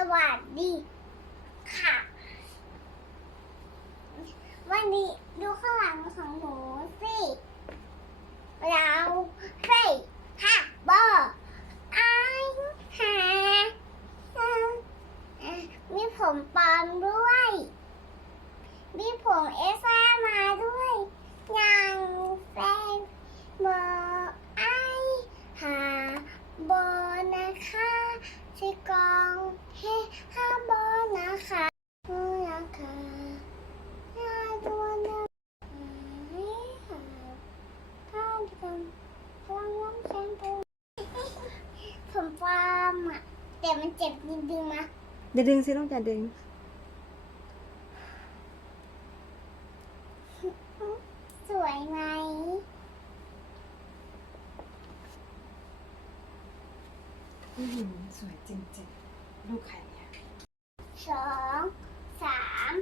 สวัสดีค่ะ วันนี้ดูข้างหลังของหนูสิ เราเฟ่ค่ะบอไอาเอ่อเอ่อมีผมปลอมด้วย มีผมเอซ่ามาด้วยยังแฟนเบอร์ไอหาบอนะคะชิกองเฮฮาบอนะคะนูนะคะยาตัวนะเฮ้หาข้าวกันพลังน้ำแข็งปูผมปลอมอะ แต่มันเจ็บนิดนึงนะเดี๋ยวดึงสิลูกจะดึง สวยไหมอื้อหือสวยจริงๆ ลูกใครเนี่ย สอง